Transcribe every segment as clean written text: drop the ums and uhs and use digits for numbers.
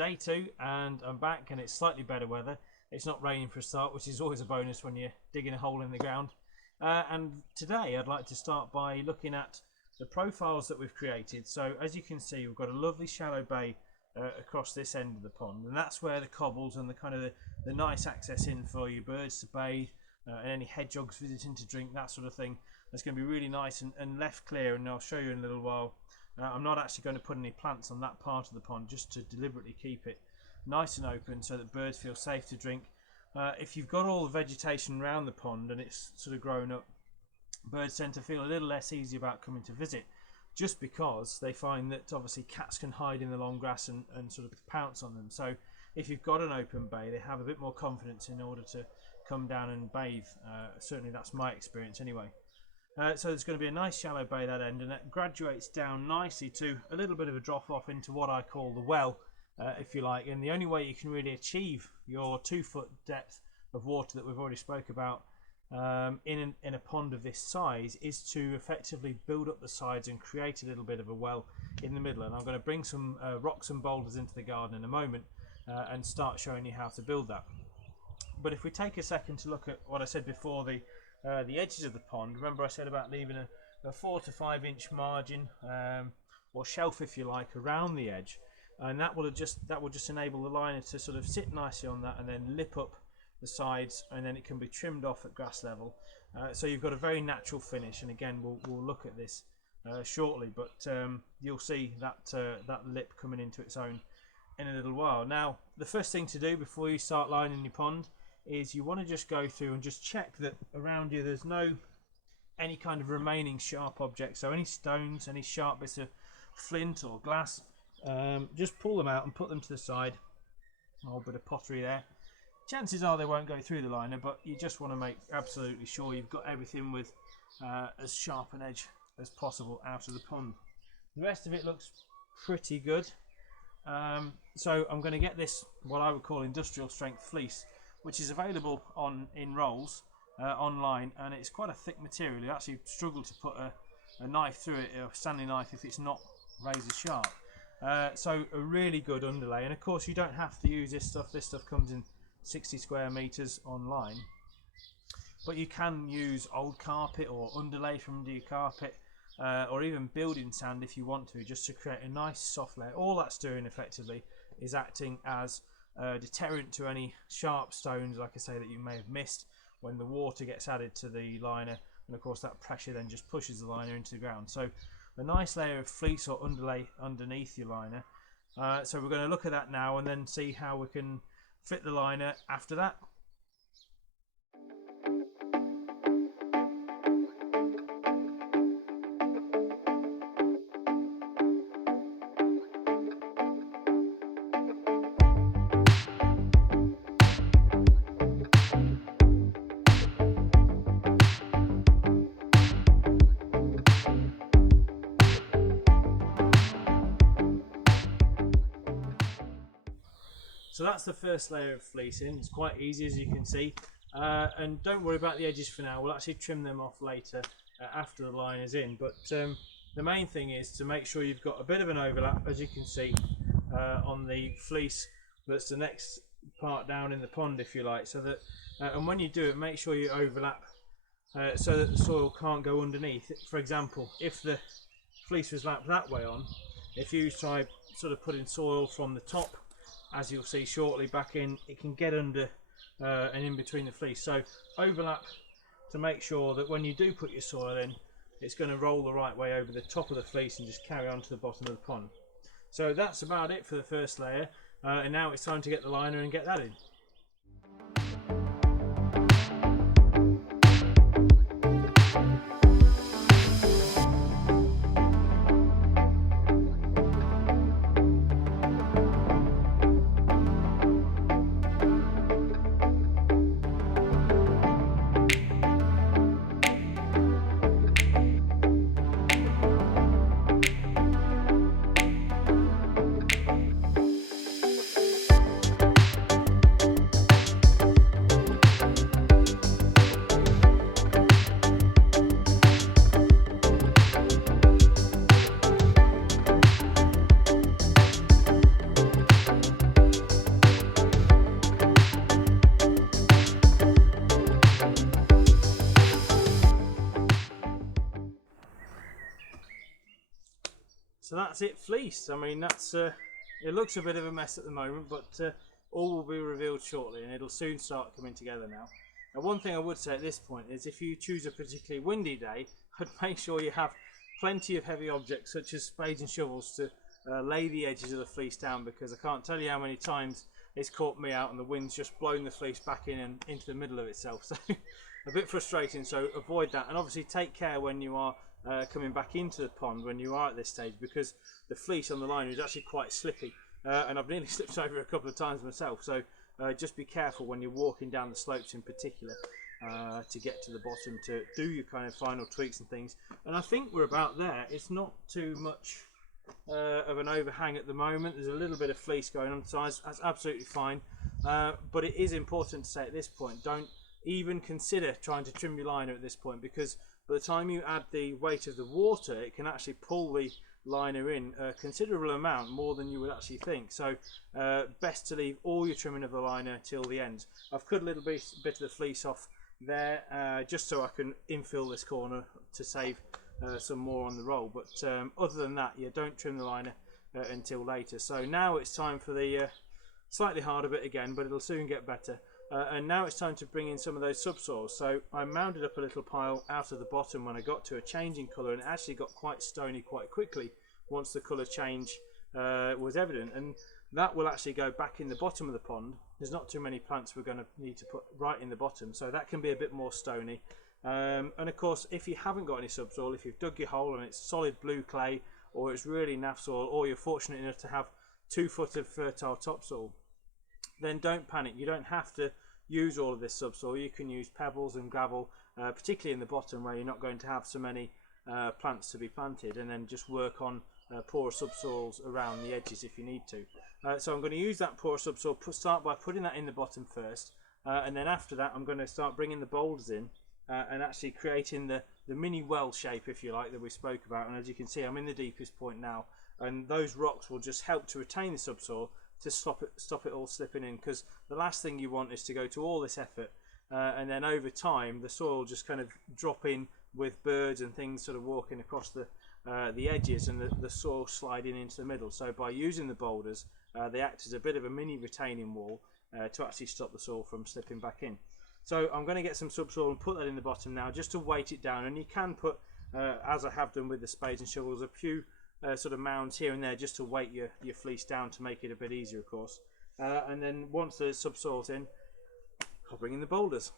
day 2 and I'm back, and it's slightly better weather. It's not raining for a start, which is always a bonus when you're digging a hole in the ground. And today I'd like to start by looking at the profiles that we've created. So as you can see, we've got a lovely shallow bay across this end of the pond, and that's where the cobbles and the kind of the nice access in for your birds to bathe and any hedgehogs visiting to drink, that sort of thing. That's going to be really nice and left clear, and I'll show you in a little while. I'm not actually going to put any plants on that part of the pond, just to deliberately keep it nice and open so that birds feel safe to drink. If you've got all the vegetation around the pond and it's sort of grown up, birds tend to feel a little less easy about coming to visit, just because they find that obviously cats can hide in the long grass and sort of pounce on them. So if you've got an open bay, they have a bit more confidence in order to come down and bathe. Certainly that's my experience anyway. So there's going to be a nice shallow bay that end, and it graduates down nicely to a little bit of a drop off into what I call the well, if you like. And the only way you can really achieve your 2-foot depth of water that we've already spoke about in a pond of this size is to effectively build up the sides and create a little bit of a well in the middle. And I'm going to bring some rocks and boulders into the garden in a moment and start showing you how to build that. But if we take a second to look at what I said before, the edges of the pond, remember I said about leaving a 4 to 5 inch margin or shelf, if you like, around the edge, and that will just enable the liner to sort of sit nicely on that and then lip up the sides, and then it can be trimmed off at grass level. So you've got a very natural finish, and again we'll look at this shortly, but you'll see that lip coming into its own in a little while. Now the first thing to do before you start lining your pond is you want to just go through and just check that around you there's any kind of remaining sharp objects. So any stones, any sharp bits of flint or glass, just pull them out and put them to the side. A whole bit of pottery there. Chances are they won't go through the liner, but you just want to make absolutely sure you've got everything with as sharp an edge as possible out of the pond. The rest of it looks pretty good. So I'm going to get this, what I would call industrial strength fleece, which is available in rolls online, and it's quite a thick material. You actually struggle to put a knife through it, a Stanley knife, if it's not razor sharp. So a really good underlay, and of course you don't have to use this stuff. This stuff comes in 60 square meters online, but you can use old carpet or underlay from under your carpet, or even building sand if you want to, just to create a nice soft layer. All that's doing effectively is acting as deterrent to any sharp stones, like I say, that you may have missed when the water gets added to the liner, and of course that pressure then just pushes the liner into the ground. So a nice layer of fleece or underlay underneath your liner. So we're going to look at that now and then see how we can fit the liner after that. So that's the first layer of fleecing. It's quite easy, as you can see, and don't worry about the edges for now. We'll actually trim them off later after the line is in, but the main thing is to make sure you've got a bit of an overlap, as you can see, on the fleece that's the next part down in the pond, if you like, so that and when you do it, make sure you overlap so that the soil can't go underneath. For example, if the fleece was lapped that way on, if you try sort of putting soil from the top, as you'll see shortly, back in, it can get under and in between the fleece. So overlap to make sure that when you do put your soil in, it's going to roll the right way over the top of the fleece and just carry on to the bottom of the pond. So that's about it for the first layer, and now it's time to get the liner and get that in. that's it, fleece. I mean, that's it looks a bit of a mess at the moment, but all will be revealed shortly, and it'll soon start coming together now. Now, one thing I would say at this point is if you choose a particularly windy day, I'd make sure you have plenty of heavy objects such as spades and shovels to lay the edges of the fleece down, because I can't tell you how many times it's caught me out and the wind's just blown the fleece back in and into the middle of itself. So a bit frustrating, so avoid that, and obviously take care when you are coming back into the pond when you are at this stage, because the fleece on the liner is actually quite slippy, and I've nearly slipped over a couple of times myself. So just be careful when you're walking down the slopes in particular to get to the bottom to do your kind of final tweaks and things. And I think we're about there. It's not too much of an overhang at the moment. There's a little bit of fleece going on, so that's absolutely fine. But it is important to say at this point, don't even consider trying to trim your liner at this point, because by the time you add the weight of the water, it can actually pull the liner in a considerable amount, more than you would actually think. So best to leave all your trimming of the liner till the end. I've cut a little bit of the fleece off there just so I can infill this corner to save some more on the roll, but other than that, yeah, don't trim the liner until later. So now it's time for the slightly harder bit again, but it'll soon get better. And now it's time to bring in some of those subsoils. So I mounted up a little pile out of the bottom when I got to a change in colour, and it actually got quite stony quite quickly once the colour change was evident, and that will actually go back in the bottom of the pond. There's not too many plants we're going to need to put right in the bottom, so that can be a bit more stony. And of course, if you haven't got any subsoil, if you've dug your hole and it's solid blue clay, or it's really naff soil, or you're fortunate enough to have 2 foot of fertile topsoil, then don't panic. You don't have to use all of this subsoil. You can use pebbles and gravel, particularly in the bottom where you're not going to have so many plants to be planted, and then just work on poorer subsoils around the edges if you need to. So I'm going to use that poorer subsoil, start by putting that in the bottom first, and then after that I'm going to start bringing the boulders in and actually creating the mini well shape, if you like, that we spoke about. And as you can see, I'm in the deepest point now, and those rocks will just help to retain the subsoil to stop it all slipping in, because the last thing you want is to go to all this effort and then over time the soil just kind of drop in with birds and things sort of walking across the edges, and the soil sliding into the middle. So by using the boulders, they act as a bit of a mini retaining wall to actually stop the soil from slipping back in. So I'm going to get some subsoil and put that in the bottom now, just to weight it down. And you can put, as I have done with the spades and shovels, a few sort of mounds here and there just to weight your fleece down to make it a bit easier, of course. And then once the subsoil's in, I'll bring in the boulders.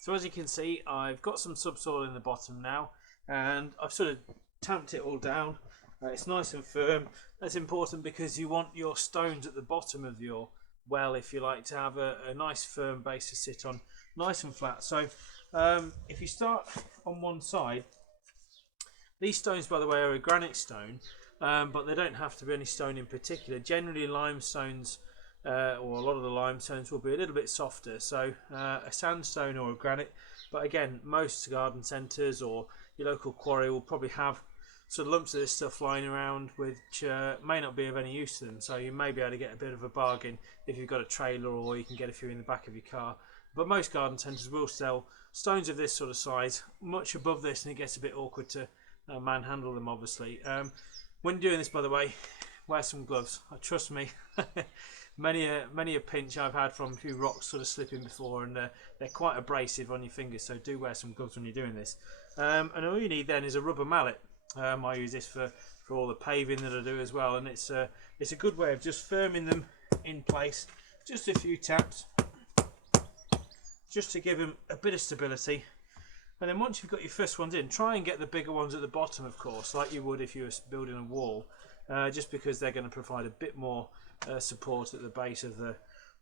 So as you can see, I've got some subsoil in the bottom now, and I've sort of tamped it all down. It's nice and firm. That's important because you want your stones at the bottom of your well, if you like, to have a nice firm base to sit on, nice and flat. So if you start on one side, these stones, by the way, are a granite stone, but they don't have to be any stone in particular. Generally limestones, or a lot of the limestones, will be a little bit softer, so a sandstone or a granite. But again, most garden centres or your local quarry will probably have sort of lumps of this stuff lying around, which may not be of any use to them, so you may be able to get a bit of a bargain if you've got a trailer, or you can get a few in the back of your car. But most garden centres will sell stones of this sort of size. Much above this and it gets a bit awkward to manhandle them, obviously. When doing this, by the way, wear some gloves. Trust me. Many a pinch I've had from a few rocks sort of slipping before, and they're quite abrasive on your fingers, so do wear some gloves when you're doing this. And all you need then is a rubber mallet. I use this for all the paving that I do as well, and it's a good way of just firming them in place. Just a few taps, just to give them a bit of stability. And then once you've got your first ones in, try and get the bigger ones at the bottom, of course, like you would if you were building a wall, just because they're going to provide a bit more support at the base of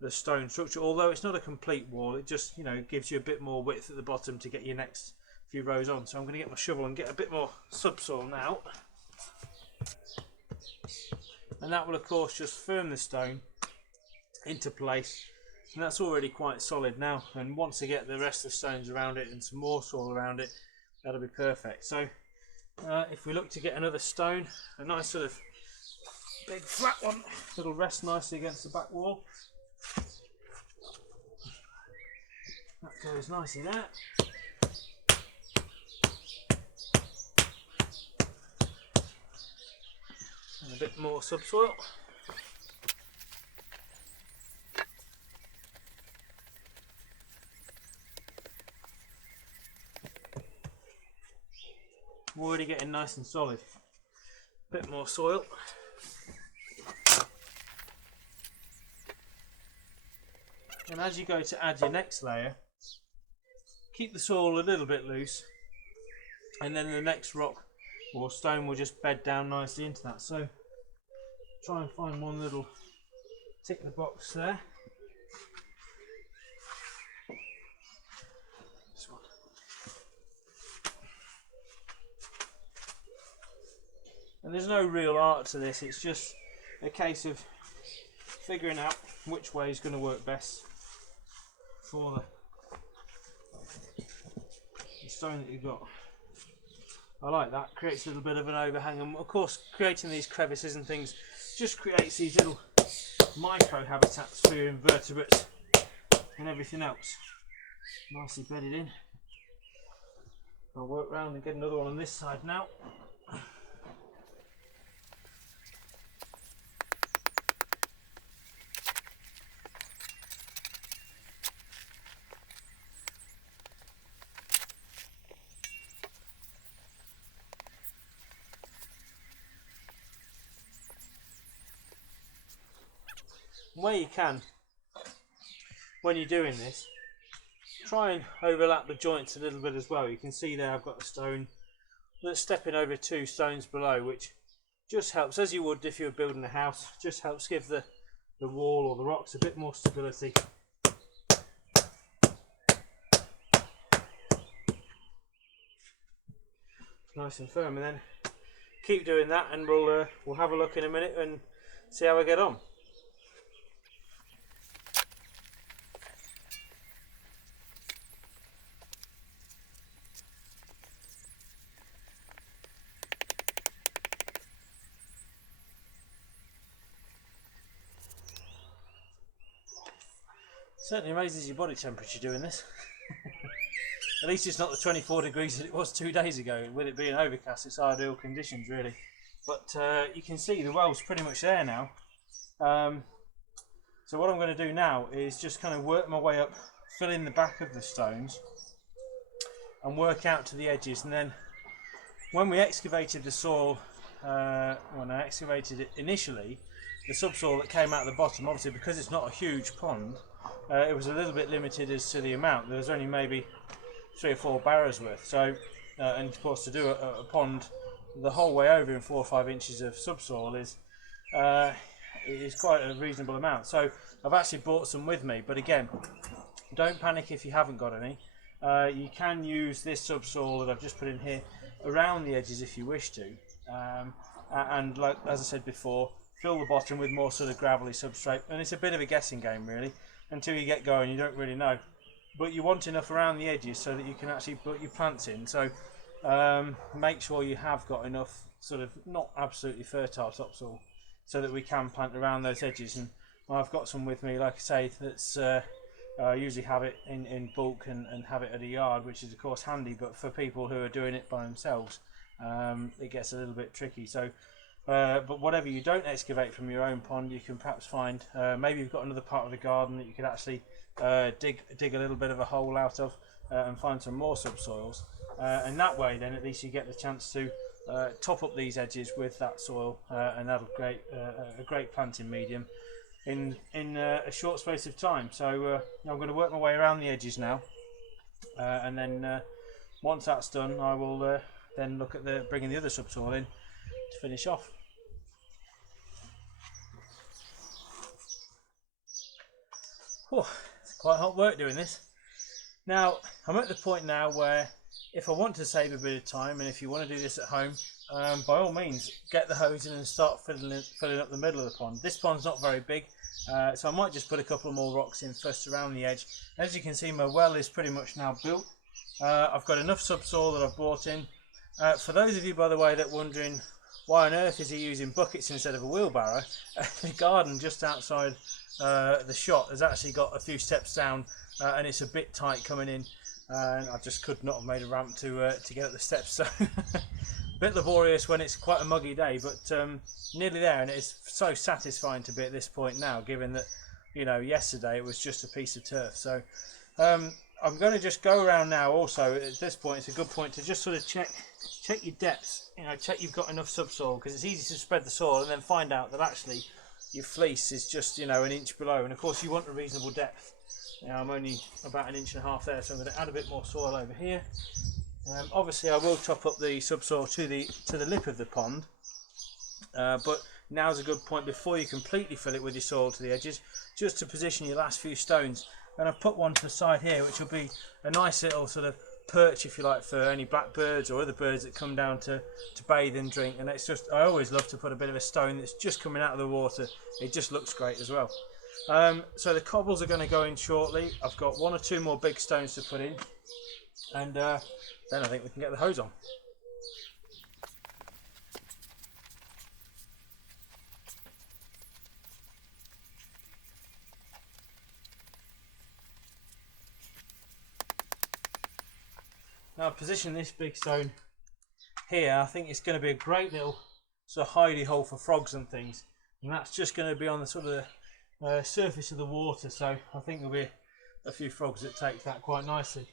the stone structure. Although it's not a complete wall, it just, you know, gives you a bit more width at the bottom to get your next few rows on. So I'm going to get my shovel and get a bit more subsoil now, and that will of course just firm the stone into place, and that's already quite solid now. And once I get the rest of the stones around it and some more soil around it, that'll be perfect. So If we look to get another stone, a nice sort of big flat one, it'll rest nicely against the back wall. That goes nicely there. And a bit more subsoil. I'm already getting nice and solid. A bit more soil. And as you go to add your next layer, keep the soil a little bit loose, and then the next rock or stone will just bed down nicely into that. So try and find one little tick the box there. This one. And there's no real art to this, it's just a case of figuring out which way is going to work best for the stone that you've got. I like that, creates a little bit of an overhang, and of course creating these crevices and things just creates these little micro habitats for your invertebrates and everything else. Nicely bedded in. I'll work round and get another one on this side now. Where you can, when you're doing this, try and overlap the joints a little bit as well. You can see there I've got a stone that's stepping over 2 stones below, which just helps, as you would if you were building a house, just helps give the wall or the rocks a bit more stability. Nice and firm, and then keep doing that, and we'll have a look in a minute and see how I get on. Certainly raises your body temperature doing this. At least it's not the 24 degrees that it was 2 days ago. With it being overcast, it's ideal conditions really. But you can see the well's pretty much there now. So what I'm going to do now is just kind of work my way up, fill in the back of the stones and work out to the edges. And then when we excavated the soil, when I excavated it initially, the subsoil that came out the bottom, obviously because it's not a huge pond, it was a little bit limited as to the amount. There was only maybe 3 or 4 barrows worth. So, and of course, to do a pond the whole way over in 4 or 5 inches of subsoil is quite a reasonable amount. So I've actually brought some with me. But again, don't panic if you haven't got any. You can use this subsoil that I've just put in here around the edges if you wish to. And like as I said before, fill the bottom with more sort of gravelly substrate. And it's a bit of a guessing game really. Until you get going, you don't really know. But you want enough around the edges so that you can actually put your plants in. So make sure you have got enough sort of not absolutely fertile topsoil so that we can plant around those edges. And I've got some with me, like I say, that's I usually have it in bulk and have it at a yard, which is of course handy, but for people who are doing it by themselves, it gets a little bit tricky. So but whatever you don't excavate from your own pond, you can perhaps find, maybe you've got another part of the garden that you could actually dig a little bit of a hole out of and find some more subsoils, and that way then at least you get the chance to top up these edges with that soil, and that'll create a great planting medium in a short space of time. So I'm going to work my way around the edges now, and then once that's done I will then look at bringing the other subsoil in to finish off. Oh, it's quite hot work doing this. Now I'm at the point now where if I want to save a bit of time, and if you want to do this at home, by all means get the hose in and start filling up the middle of the pond. This pond's not very big, so I might just put a couple more rocks in first around the edge. As you can see, my well is pretty much now built. I've got enough subsoil that I've brought in. For those of you, by the way, that are wondering why on earth is he using buckets instead of a wheelbarrow, the garden just outside the shot has actually got a few steps down, and it's a bit tight coming in, and I just could not have made a ramp to get up the steps, so a bit laborious when it's quite a muggy day, but nearly there, and it's so satisfying to be at this point now, given that, you know, yesterday it was just a piece of turf. So I'm going to just go around now. Also at this point it's a good point to just sort of check your depths, you know, check you've got enough subsoil, because it's easy to spread the soil and then find out that actually your fleece is just, you know, an inch below, and of course you want a reasonable depth. Now I'm only about 1.5 inches there, so I'm going to add a bit more soil over here. Obviously I will top up the subsoil to the lip of the pond, but now's a good point before you completely fill it with your soil to the edges, just to position your last few stones. And I've put one to the side here, which will be a nice little sort of perch, if you like, for any blackbirds or other birds that come down to bathe and drink. And it's just, I always love to put a bit of a stone that's just coming out of the water. It just looks great as well. So the cobbles are going to go in shortly. I've got 1 or 2 more big stones to put in, and then I think we can get the hose on. Now I've positioned this big stone here. I think it's going to be a great little sort of hidey hole for frogs and things, and that's just going to be on the sort of the surface of the water, so I think there'll be a few frogs that take that quite nicely.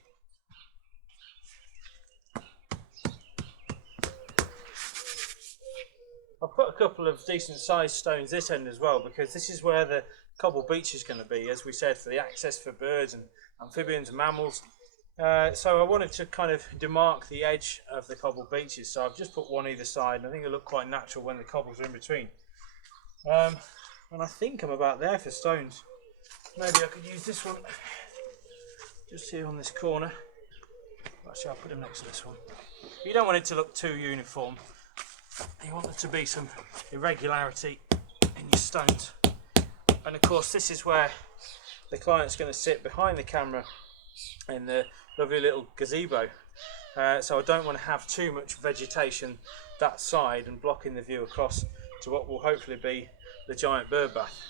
I've put a couple of decent sized stones this end as well, because this is where the cobble beach is going to be, as we said, for the access for birds and amphibians and mammals. So I wanted to kind of demark the edge of the cobble beaches, so I've just put one either side, and I think it'll look quite natural when the cobbles are in between. And I think I'm about there for stones. Maybe I could use this one just here on this corner. Actually, I'll put him next to this one. You don't want it to look too uniform. You want there to be some irregularity in your stones. And of course this is where the client's going to sit behind the camera in the lovely little gazebo. So I don't want to have too much vegetation that side and blocking the view across to what will hopefully be the giant bird bath.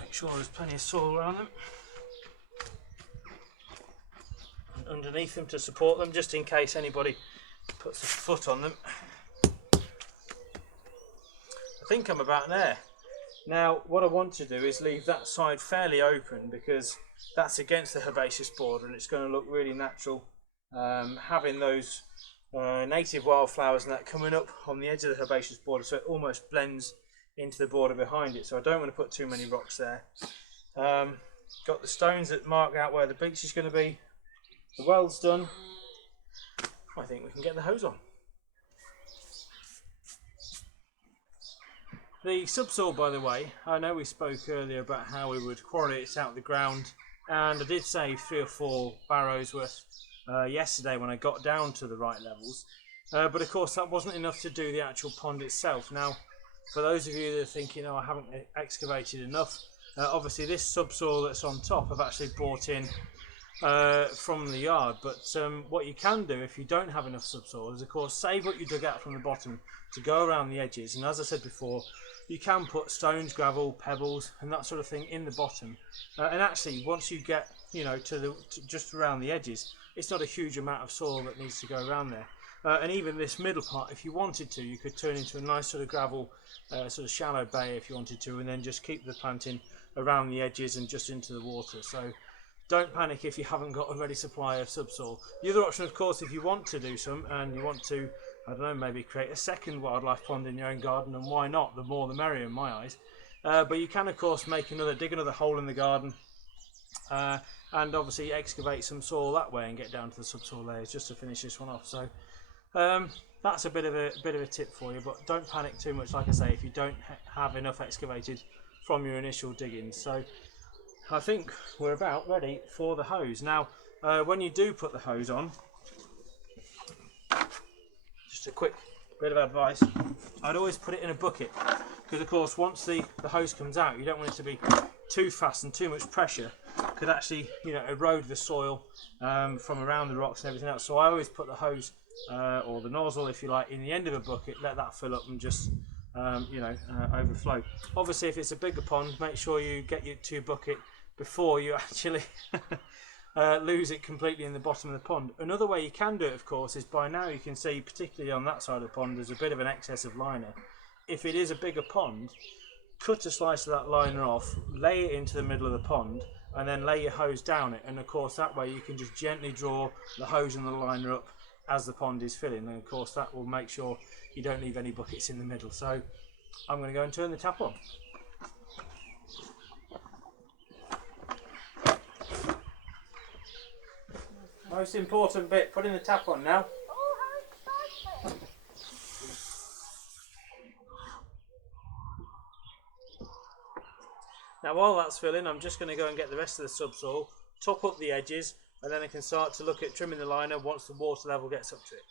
Make sure there's plenty of soil around them. And underneath them to support them, just in case anybody puts a foot on them. I think I'm about there. Now what I want to do is leave that side fairly open, because that's against the herbaceous border and it's going to look really natural, having those native wildflowers and that coming up on the edge of the herbaceous border, so it almost blends into the border behind it. So I don't want to put too many rocks there. Got the stones that mark out where the beach is going to be. The well's done. I think we can get the hose on. The subsoil, by the way, I know we spoke earlier about how we would quarry it out of the ground, and I did save 3 or 4 barrows worth yesterday when I got down to the right levels, but of course that wasn't enough to do the actual pond itself. Now for those of you that are thinking, oh, I haven't excavated enough, obviously this subsoil that's on top I've actually brought in from the yard, but what you can do if you don't have enough subsoil is of course save what you dug out from the bottom to go around the edges, and as I said before, you can put stones, gravel, pebbles and that sort of thing in the bottom, and actually once you get, you know, to just around the edges, it's not a huge amount of soil that needs to go around there. And even this middle part, if you wanted to, you could turn into a nice sort of gravel sort of shallow bay if you wanted to, and then just keep the planting around the edges and just into the water. So don't panic if you haven't got a ready supply of subsoil. The other option, of course, if you want to do some and you want to, I don't know, maybe create a second wildlife pond in your own garden, and why not? The more the merrier in my eyes. But you can of course dig another hole in the garden, and obviously excavate some soil that way and get down to the subsoil layers just to finish this one off. So that's a bit of a tip for you, but don't panic too much, like I say, if you don't have enough excavated from your initial diggings. So I think we're about ready for the hose. Now when you do put the hose on, just a quick bit of advice, I'd always put it in a bucket, because of course once the hose comes out, you don't want it to be too fast and too much pressure could actually, you know, erode the soil from around the rocks and everything else. So I always put the hose or the nozzle, if you like, in the end of a bucket, let that fill up and just overflow. Obviously, if it's a bigger pond, make sure you get your 2 bucket before you actually lose it completely in the bottom of the pond. Another way you can do it, of course, is by now you can see, particularly on that side of the pond, there's a bit of an excess of liner. If it is a bigger pond, cut a slice of that liner off, lay it into the middle of the pond, and then lay your hose down it. And of course, that way you can just gently draw the hose and the liner up as the pond is filling. And of course, that will make sure you don't leave any buckets in the middle. So I'm going to go and turn the tap on. Most important bit, putting the tap on now. Now while that's filling, I'm just going to go and get the rest of the subsoil, top up the edges, and then I can start to look at trimming the liner once the water level gets up to it.